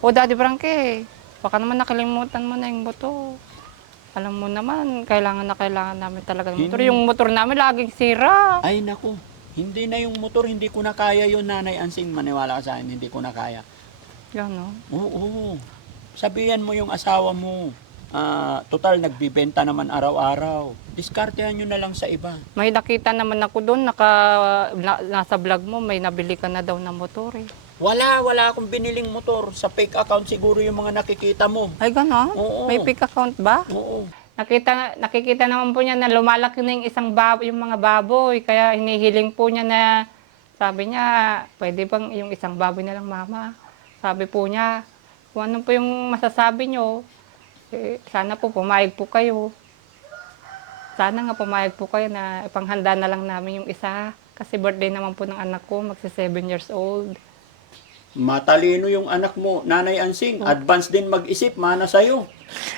O, Daddy Frankie, baka naman nakalimutan mo na yung motor. Alam mo naman, kailangan na kailangan namin talaga ng motor. Yung motor namin laging sira. Ay, naku. Hindi na yung motor, hindi ko na kaya yun, Nanay Ansing. Maniwala ka sa akin, hindi ko na kaya. Yan, no? Oo. Sabihan mo yung asawa mo. Total, nagbibenta naman araw-araw. Diskartehan nyo na lang sa iba. May nakita naman ako doon, nasa vlog mo, may nabili ka na daw ng motor eh. Wala akong biniling motor. Sa fake account siguro yung mga nakikita mo. Ay, gano'n? Oo. May pick account ba? Oo. Nakikita naman po niya na lumalaki na yung yung mga baboy. Kaya hinihiling po niya na, sabi niya, pwede bang yung isang baboy na lang, mama? Sabi po niya, kung ano po yung masasabi niyo, sana po pumayag po kayo. Sana nga pumayag po kayo na ipanghanda na lang namin yung isa. Kasi birthday naman po ng anak ko, magsi 7 years old. Matalino yung anak mo, Nanay Ansing. Advance din mag-isip, mana sa'yo.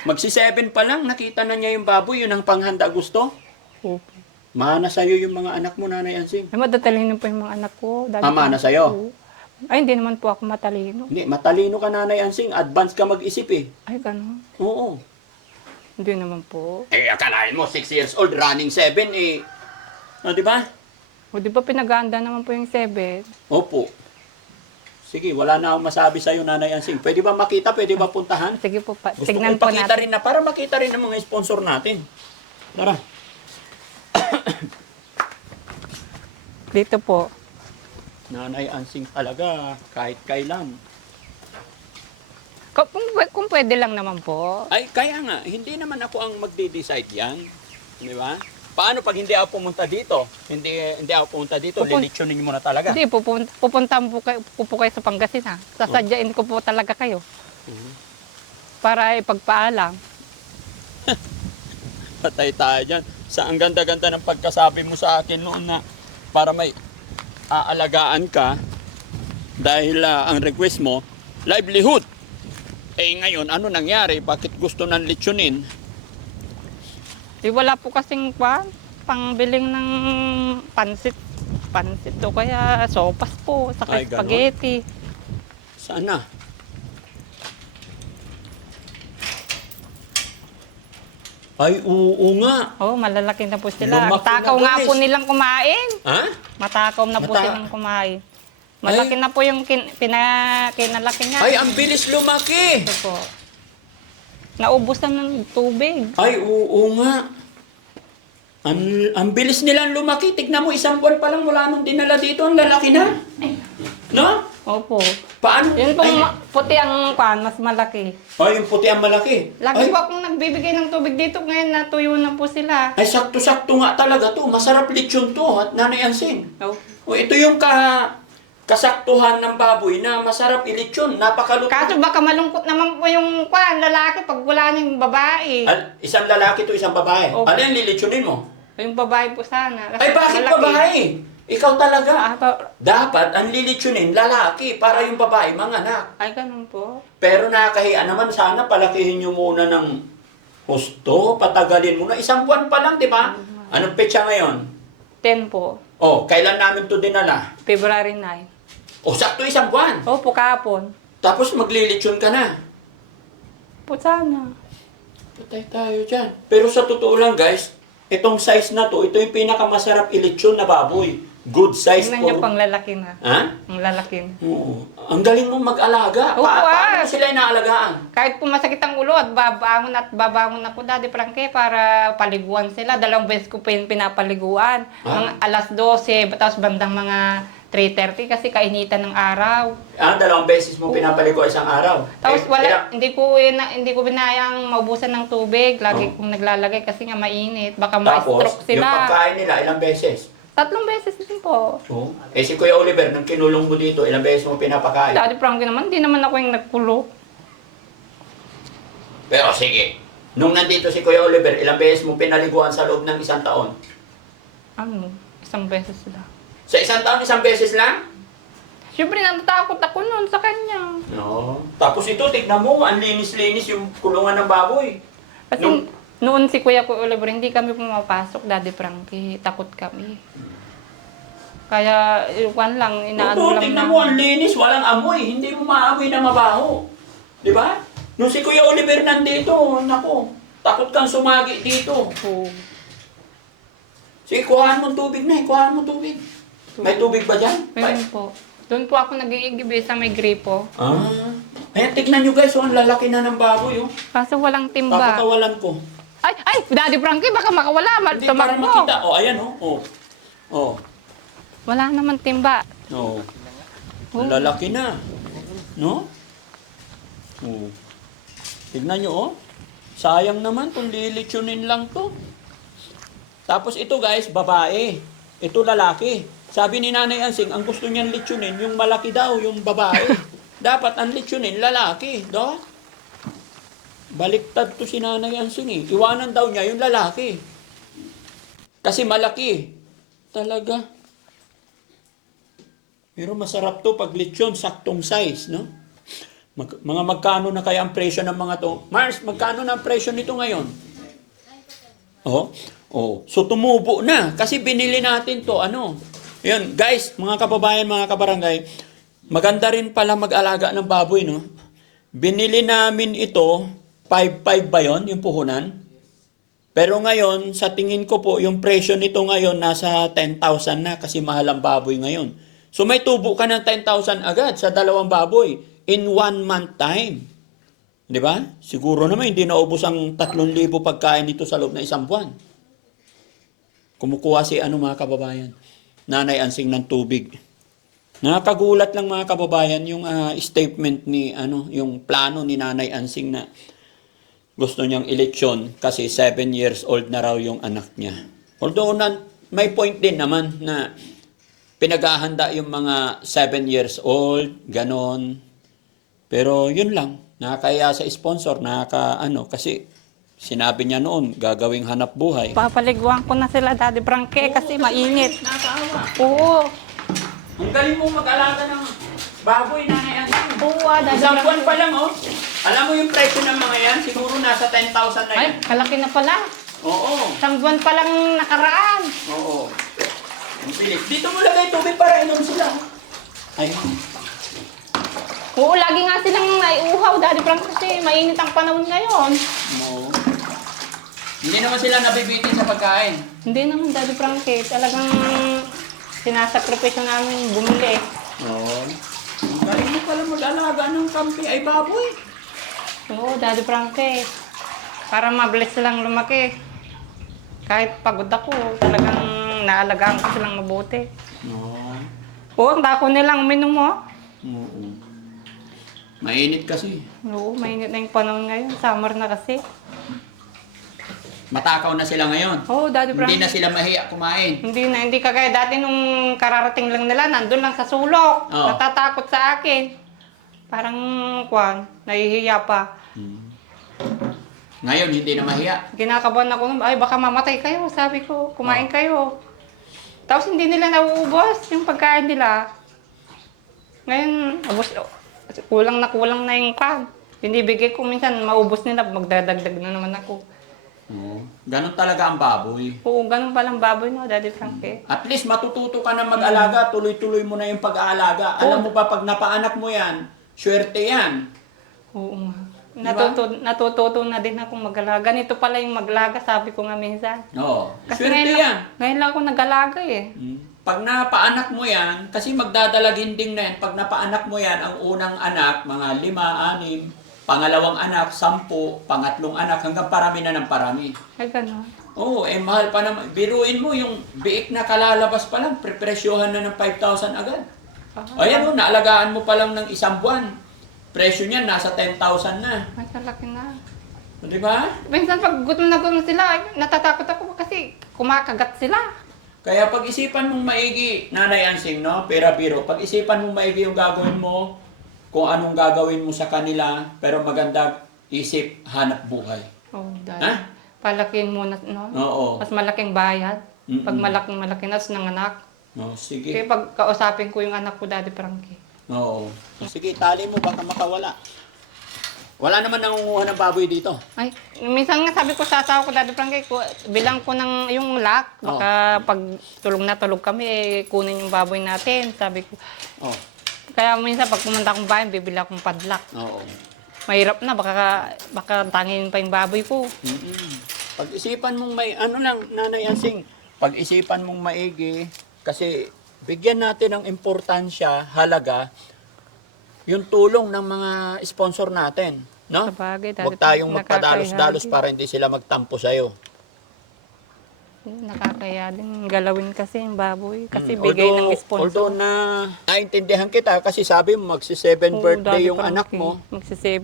Magsi-7 pa lang, nakita na niya yung baboy, yun ang panghanda gusto. Opo. Mana sa'yo yung mga anak mo, Nanay Ansing. Ay, madatalino po yung mga anak ko. Mana sa'yo? Oo. Ay, hindi naman po ako matalino. Hindi, matalino ka, Nanay Ansing. Advance ka mag-isip eh. Ay, gano'n. Oo. Hindi naman po. Eh, akalain mo, 6 years old, running 7 eh. Di ba? O, di ba pinaganda naman po yung 7? Opo. Sige, wala na akong masabi sa'yo, Nanay Ansing. Pwede ba makita? Pwede ba puntahan? Sige po, Gusto tignan ko po ipakita natin. rin na, para makita rin ng mga sponsor natin. Tara. Dito po. Nanay Ansing talaga, kahit kailan. Kung pwede lang naman po. Ay, kaya nga, hindi naman ako ang magde-decide yan. Di ba? Paano pag hindi ako pumunta dito? Hindi ako pumunta dito, lilitsyonin mo na talaga. Hindi, pupunta po kayo sa Pangasinan. Sasadyain ko po talaga kayo. Para ipagpaalam. Patay tayo dyan. Ang ganda-ganda ng pagkasabi mo sa akin noon na para may aalagaan ka dahil ang request mo, livelihood. Eh ngayon, ano nangyari? Bakit gusto ng litsunin? Wala po kasing pangbiling ng pansit. Pansit o kaya sopas po, saka Ay, ganon? spaghetti. Sana. Ay, oo nga. Oh, malalaki na po sila. Lumaki Matakaw na, nga guys. po nilang kumain. Ha? Matakaw na po silang kumain. Malaki na po yung kinalaki niya. Ay, ang bilis lumaki. Ito po. Naubusan ng tubig. Ay, oo nga. Ang bilis nilang lumaki. Tignan mo, isang buwan pa lang mula nung dinala dito, ang lalaki na. No? Opo. Paano? Yun pong Ay, puti ang mas malaki. yung puti ang malaki. Lagi Ay, po akong nagbibigay ng tubig dito. Ngayon natuyo na po sila. ay, sakto-sakto nga talaga to. Masarap lechon to, at Nanay Ansing. Oh. O, ito yung kasaktuhan ng baboy na masarap ilechon. Napakalutong. Kaso baka malungkot naman po yung lalaki pag wala niyang babae. Isang lalaki to, isang babae. Opo. Ano yung lilechonin mo? Yung babae po sana. Kasi Ay, bakit malaki. babae? Ikaw talaga. Ah, Dapat ang lilitsunin lalaki para yung babae manganak. ay, ganun po. Pero nakakahiya naman, sana palakihin nyo muna ng husto, patagalin muna. Isang buwan pa lang, di ba? Anong petsa ngayon? 10 po. Oh, kailan namin to dinala? February 9. Oh, sakto isang buwan. Opo, kahapon. Tapos maglilitsyon ka na. Po sana. Patay tayo dyan. Pero sa totoo lang, guys, itong size na to, ito yung pinakamasarap ilitsyon na baboy. Good size Tingnan po. niyo pang lalaki na. Ha? Ang lalaki na. Oo. Ang galing mo mag-alaga. Oo, Paano mo sila inaalagaan? Kahit po masakit ang ulo at babangon ako, Daddy Frankie, para paliguan sila. 2 beses ko pinapaliguan. Mga alas 12, tapos bandang mga 3:30 kasi kainitan ng araw. 2 beses mo pinapaligo isang araw. Tapos Eh, hindi ko binayang maubusan ng tubig. Lagi kong naglalagay kasi nga mainit. Baka tapos, ma-stroke yung sila. pagkain nila, ilang beses? 3 beses din po. Oo. Eh si Kuya Oliver, nung kinulong mo dito, ilang beses mo pinapakain? Daddy Frankie naman, hindi naman ako yung nagkulo. Pero sige, nung nandito si Kuya Oliver, ilang beses mo pinaliguan sa loob ng 1 taon? Ano, 1 beses lang. Sa 1 taon, 1 beses lang? Siyempre, natatakot ako noon sa kanya. No. Tapos ito, tignan mo, ang linis-linis yung kulungan ng baboy. Kasi Nung- noon si Kuya Oliver, hindi kami pumapasok, Daddy Frankie. Takot kami. Kaya, iwan lang, inaano Oo, lang tignan na. mo, ang linis, walang amoy. Hindi mo maamoy na mabaho. Di ba? Nung si Kuya Oliver nandito, naku, takot kang sumagi dito. Oo. Sige, kuhaan mo tubig na, kuhaan mo tubig. May tubig ba dyan? Meron po. Doon po ako nag-iigibi sa may gripo. Ah. Ayan, tignan nyo guys, ang lalaki na ng baboy, oh. Kaso walang timba. Papakawalan ko. Ay, Daddy Frankie, baka makawala. Hindi, para Tumakbo. makita. Oh, ayan, oh. Oh. Oh. Wala naman timba. Oh. Oh. Lalaki na. No? Oh. Tignan nyo, oh. Sayang naman kung lilitsunin lang to. Tapos ito guys, babae. Ito lalaki. Sabi ni Nanay Ansing, ang gusto niyan litsunin, yung malaki daw, yung babae. Dapat ang litsunin, lalaki. Do? Baliktad to si Nanay Ansing eh. Iwanan daw niya yung lalaki. Kasi malaki. Talaga. Pero masarap to pag lechon, saktong size, no? Mga magkano na kaya ang presyo ng mga to? Mars, magkano na ang presyo nito ngayon? Oh, oh. So tumubo na kasi binili natin to, ano? Yun, guys, mga kababayan, mga kabarangay, maganda rin pala mag-alaga ng baboy, no? Binili namin ito, 5.5 ba yun, yung puhunan? Pero ngayon, sa tingin ko po, yung presyo nito ngayon nasa 10,000 na kasi mahal ang baboy ngayon. So may tubo ka ng 10,000 agad sa dalawang baboy in 1 month time. Di ba? Siguro naman hindi naubos ang 3,000 pagkain nito sa loob ng isang buwan. Kumukuha si mga kababayan, Nanay Ansing ng tubig. Nakakagulat lang mga kababayan yung statement ni yung plano ni Nanay Ansing na gusto niyang eleksyon kasi 7 years old na raw yung anak niya. Although may point din naman na pinaghahanda yung mga 7 years old, ganon. Pero yun lang, nakakaya sa sponsor, kasi sinabi niya noon, gagawing hanap buhay. Papaliguan ko na sila, Daddy Frankie, kasi mainit. Nakakaawa. Oo. Ang galing mo mag-alaga ng baboy, Nanay Ansing. Oo, Daddy Isang buwan Frankie. pa lang, oh. Alam mo yung presyo ng mga yan? Siguro nasa 10,000 na Ay, yan. kalaki na pala. Oo. Isang buwan pa lang nakaraan. Oo. Ang bilis. Dito mo lagay tubig para inom sila. Ay. Oo, lagi nga silang naiuhaw, Daddy Frankie, kasi mainit ang panahon ngayon. Oo. Hindi naman sila nabibitin sa pagkain. Hindi naman, Daddy Frankie. Talagang sinasakripisyo namin bumili. Oo. Ang galing mo pala mag-alaga ng kampi ay baboy. Oo, Daddy Frankie. Para mabilis silang lumaki. Kahit pagod ako, talagang naalagaan ko silang mabuti. Oo. Oo, ang dako nilang uminom mo. Oo. Mainit kasi. Oo, mainit na yung panahon ngayon. Summer na kasi. Matakaw na sila ngayon. Oo, Daddy Hindi Frankie. na sila mahiya kumain. Hindi kagaya dati nung kararating lang nila, nandun lang sa sulok. Oo. Natatakot sa akin. Parang, nahihiya pa. Ngayon, hindi na mahiya. Kinakabahan ako, ay baka mamatay kayo, sabi ko, kumain kayo. Tapos hindi nila nauubos yung pagkain nila. Ngayon, kulang na yung pan. Binibigay ko minsan, maubos nila, magdadagdag na naman ako. Oo. Ganon talaga ang baboy. Oo, ganun palang baboy no, Daddy Frankie. At least matututo ka na mag-alaga, tuloy-tuloy mo na yung pag-aalaga. Alam mo ba, pag napaanak mo yan, swerte yan. Oo nga. Diba? Natututo na din akong mag-alaga. Ganito pala yung mag-alaga, sabi ko nga minsan. Oo. Kasi Swerte yan. ngayon lang ako nag-alaga eh. Pag napaanak mo yan, kasi magdadalaginding na yan, pag napaanak mo yan, ang unang anak, mga 5, 6, pangalawang anak, 10, pangatlong anak, hanggang parami na ng parami. Ay, gano'n. Oo, mahal pa naman. Biruin mo, yung biik na kalalabas pa lang, prepresyohan na ng 5,000 agad. Ayan o, naalagaan mo pa lang ng 1 buwan. Presyo niyan, nasa 10,000 na. Ay, kalaki na. Di ba? Minsan pag gutom na gutom sila, natatakot ako kasi kumakagat sila. Kaya pag-isipan mong maigi, Nanay Ansing, no? Pera-biro, pag-isipan mong maigi yung gagawin mo, kung anong gagawin mo sa kanila, pero maganda isip, hanap buhay. Oh, dahil. Ha? Palakihin mo na, no? Oo. Mas malaking bayad. Mm-mm. Pag malaki na ng anak. Oh, sige. Kaya pag kausapin ko yung anak ko, Daddy Frankie. Oo. Sige, tali mo, baka makawala. Wala naman nangunguha ng baboy dito. Ay, minsan nga sabi ko sa asawa ko, Daddy Frankie, bilang ko ng yung lock. Baka pag tulog na tulog kami, kunin yung baboy natin. Sabi ko. Oh. Kaya minsan pag pumunta akong bayan, bibili akong padlock. Oo. mahirap na, baka tangin pa yung baboy ko. Pag-isipan mong may, ano lang, Nanay Ansing, pag-isipan mong maigi, kasi bigyan natin ng importansya, halaga, yung tulong ng mga sponsor natin. No? Sabagay, Huwag tayong magpadalos-dalos nakakayagi. para hindi sila magtampo sa'yo. Nakakaya din galawin kasi yung baboy. Kasi bigay ng sponsor. Although na naintindihan kita kasi sabi mo magsi-7 Oo, birthday Daddy yung anak Frankie. mo, Magsi-7.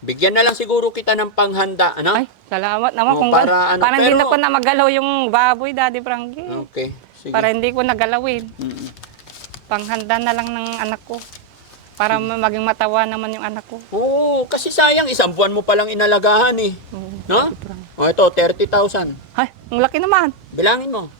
bigyan na lang siguro kita ng panghanda, ano? Ay, salamat naman. Oo, Kung para ano, parang hindi pero- na ko na magalaw yung baboy, Daddy Frankie. Okay, sige. Para hindi ko nagalawin. Mm. Panghanda na lang ng anak ko. Para maging matawa naman yung anak ko. Oo, kasi sayang, isang buwan mo palang inalagahan eh. Oo, No? Daddy Frankie. O ito, 30,000. Ay, ang laki naman. Bilangin mo.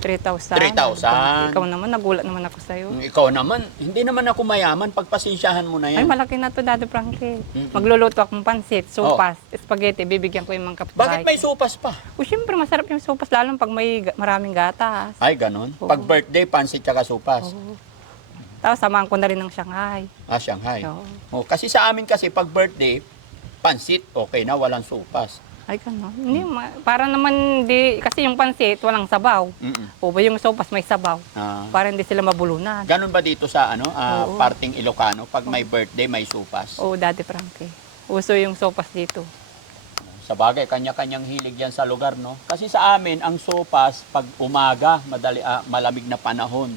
3,000. 3,000. Ikaw naman, nagulat naman ako sa'yo. Ikaw naman, hindi naman ako mayaman, pagpasensyahan mo na Ay, yan. malaki na to, Daddy Frankie. Mm-mm. Magluluto akong pansit, sopas, spaghetti, bibigyan ko yung mga kapitbahay. Bakit may sopas pa? O, syempre, masarap yung sopas, lalo pag may maraming gatas. Ay, ganun. Oo. Pag birthday, pansit tsaka sopas. Oo. Tapos, samahan ko na rin ng Shanghai. Ah, Shanghai. Oo. Oh, kasi sa amin kasi pag birthday, pansit, okay na, walang sopas. Ay, gano'n. Hindi, para naman, kasi yung pansit, walang sabaw. Mm-mm. O ba yung sopas, may sabaw. Ah, Para hindi sila mabulunan. ganun ba dito sa Oo. parting Ilocano, pag may birthday, may sopas? Oo, Daddy Frankie. Uso yung sopas dito. Sa bagay, kanya-kanyang hilig yan sa lugar, no? Kasi sa amin, ang sopas, pag umaga, malamig na panahon.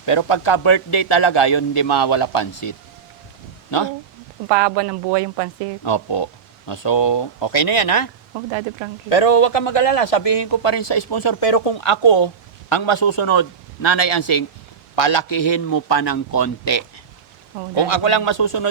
Pero pagka birthday talaga, yun hindi mawala pansit. No? Kung paaba ng buhay yung pansit. Opo. So, okay na yan, ha? Oh, Daddy Frankie. Pero huwag kang mag-alala, sabihin ko pa rin sa sponsor. Pero kung ako ang masusunod, Nanay Ansing, palakihin mo pa ng konti. Oh, Kung Daddy. ako lang masusunod,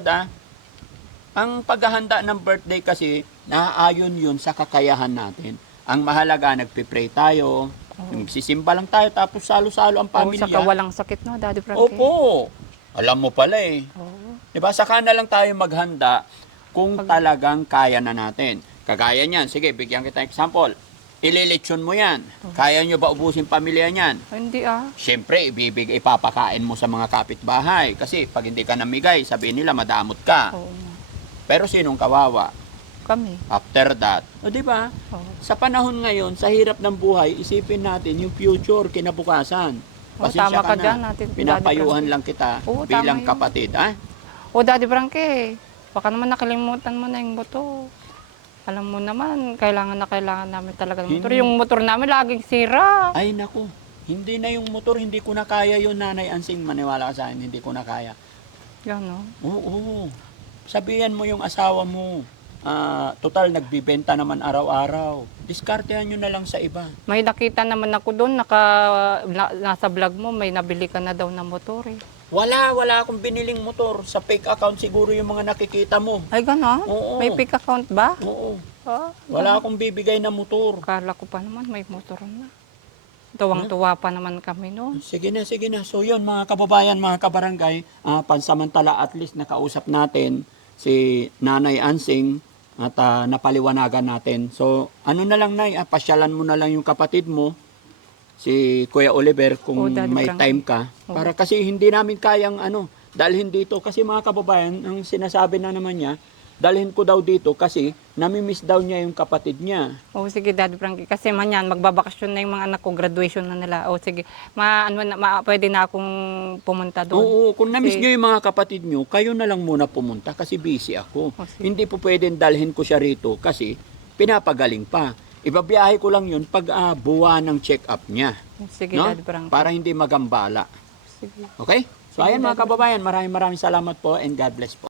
ang paghahanda ng birthday kasi, naaayon yun sa kakayahan natin. Ang mahalaga, nagpipray tayo, nagsisimba lang tayo, tapos salo-salo ang Oh, pamilya. saka walang sakit, no, Daddy Frankie? Opo. Alam mo pala eh. Oo. Diba? Saka na lang tayo maghanda kung talagang kaya na natin. Kagaya niyan, sige, bigyan kita example. Ililitsyon mo yan. Kaya nyo ba ubusin pamilya niyan? Ay, hindi ah. Siyempre, ipapakain mo sa mga kapitbahay. Kasi pag hindi ka namigay, sabihin nila madamot ka. Oo. Pero sinong kawawa? Kami. After that, o di ba? Oo. Sa panahon ngayon, sa hirap ng buhay, isipin natin yung future, kinabukasan. Oo, Pasensya tama ka na. dyan, natin, Pinapayuhan Daddy lang kita Oo, bilang tama yun. kapatid. Ha? Oh, Daddy Frankie. Baka naman nakalimutan mo na yung motor. Alam mo naman, kailangan namin talaga ng motor. Hindi. Yung motor namin laging sira. Ay, naku. Hindi na yung motor, hindi ko na kaya yun, Nanay Ansing. Maniwala ka sa akin, hindi ko na kaya. Yan, no? Oo. Sabihan mo yung asawa mo. Total, nagbibenta naman araw-araw. Diskartehan nyo na lang sa iba. May nakita naman ako doon, nasa vlog mo, may nabili ka na daw ng motor eh. Wala akong biniling motor. Sa fake account siguro yung mga nakikita mo. Ay, gano'n? Oo. May pick account ba? Oo. Ah, Wala akong bibigay na motor. Akala ko pa naman may motor na. Tuwang-tuwa pa naman kami noon. Sige na. So yun, mga kababayan, mga kabarangay, pansamantala at least nakausap natin si Nanay Ansing at napaliwanagan natin. So ano na lang, Nay, pasyalan mo na lang yung kapatid mo, si Kuya Oliver, kung Oo, Daddy may Frankie. time ka. Oo. Para kasi hindi namin kayang dalhin dito. Kasi mga kababayan, ang sinasabi na naman niya, dalhin ko daw dito kasi namimiss daw niya yung kapatid niya. O sige, Daddy Frankie, kasi man yan, magbabakasyon na yung mga anak ko, graduation na nila. O sige, pwede na akong pumunta doon. Oo, kung namiss Si- niyo yung mga kapatid niyo, kayo na lang muna pumunta kasi busy ako. O, sige. Hindi po pwedeng dalhin ko siya rito kasi pinapagaling pa. Ibabiyahe ko lang yun pag buwan ng check-up niya. Sige, No? Daddy Frankie. Para hindi magambala. Sige. Okay? So Sige, ayan mga Daddy. kababayan, maraming salamat po and God bless po.